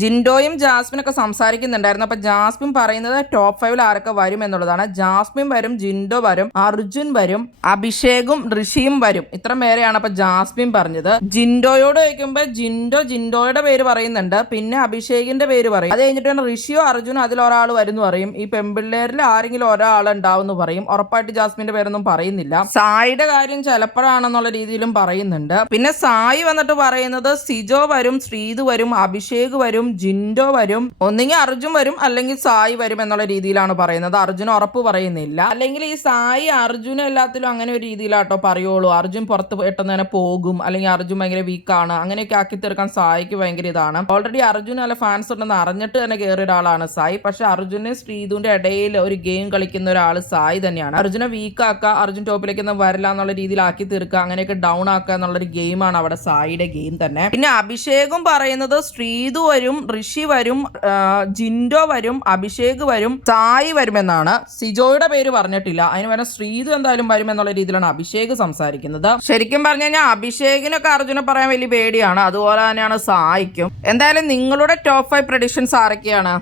ജിൻഡോയും ജാസ്മിനൊക്കെ സംസാരിക്കുന്നുണ്ടായിരുന്നു. അപ്പൊ ജാസ്മിൻ പറയുന്നത് ടോപ്പ് 5 ആരൊക്കെ വരും എന്നുള്ളതാണ്. ജാസ്മിൻ വരും, ജിൻഡോ വരും, അർജുൻ വരും, അഭിഷേകും ഋഷിയും വരും. ഇത്ര പേരെയാണ് അപ്പൊ ജാസ്മിൻ പറഞ്ഞത്. ജിൻഡോയോട് ചോദിക്കുമ്പോ ജിൻഡോയുടെ പേര് പറയുന്നുണ്ട്, പിന്നെ അഭിഷേകിന്റെ പേര് പറയും. അത് കഴിഞ്ഞിട്ട് ഋഷിയോ അർജുനോ അതിലൊരാൾ വരുന്നു പറയും. ഈ പെൺപിള്ളേരിൽ ആരെങ്കിലും ഒരാൾ ഉണ്ടാവും പറയും. ഉറപ്പായിട്ട് ജാസ്മിന്റെ പേരൊന്നും പറയുന്നില്ല. സായിയുടെ കാര്യം ചിലപ്പോഴാണെന്നുള്ള രീതിയിലും പറയുന്നുണ്ട്. പിന്നെ സായി വന്നിട്ട് പറയുന്നത് സിജോ വരും, ശ്രീതു വരും, അഭിഷേക് വരും, ജിൻഡോ വരും, ഒന്നെങ്കിൽ അർജുൻ വരും അല്ലെങ്കിൽ സായി വരും എന്നുള്ള രീതിയിലാണ് പറയുന്നത്. അർജുൻ ഉറപ്പ് പറയുന്നില്ല. അല്ലെങ്കിൽ ഈ സായി അർജുനും എല്ലാത്തിലും അങ്ങനെ ഒരു രീതിയിലാട്ടോ പറയുള്ളൂ. അർജുൻ പുറത്ത് പെട്ടെന്ന് തന്നെ പോകും, അല്ലെങ്കിൽ അർജുൻ ഭയങ്കര വീക്കാണ്, അങ്ങനെയൊക്കെ ആക്കി തീർക്കാൻ സായിക്ക് ഭയങ്കര ഇതാണ്. ഓൾറെഡി അർജുൻ നല്ല ഫാൻസ് ഉണ്ടെന്ന് അറിഞ്ഞിട്ട് തന്നെ കയറിയ ഒരാളാണ് സായി. പക്ഷെ അർജുനും ശ്രീതുവിന്റെ ഇടയിൽ ഒരു ഗെയിം കളിക്കുന്ന ഒരാൾ സായി തന്നെയാണ്. അർജുനെ വീക്കാക്കുക, അർജുൻ ടോപ്പിലേക്ക് ഒന്നും വരില്ല എന്നുള്ള രീതിയിലാക്കി തീർക്കുക, അങ്ങനെയൊക്കെ ഡൗൺ ആക്കുക എന്നുള്ളൊരു ഗെയിമാണ് അവിടെ സായിയുടെ ഗെയിം തന്നെ. പിന്നെ അഭിഷേകും പറയുന്നത് ശ്രീതു വരും, ഋഷി വരും, ജിൻഡോ വരും, അഭിഷേക് വരും, സായി വരുമെന്നാണ്. സിജോയുടെ പേര് പറഞ്ഞിട്ടില്ല. അതിന് പകരം ശ്രീതു എന്തായാലും വരും എന്നുള്ള രീതിയിലാണ് അഭിഷേക് സംസാരിക്കുന്നത്. ശരിക്കും പറഞ്ഞു കഴിഞ്ഞാൽ അഭിഷേകിനൊക്കെ അർജുനെ പറയാൻ വലിയ പേടിയാണ്. അതുപോലെ തന്നെയാണ് സായിക്കും. എന്തായാലും നിങ്ങളുടെ ടോപ്പ് 5 പ്രഡിക്ഷൻസ് ആരൊക്കെയാണ്?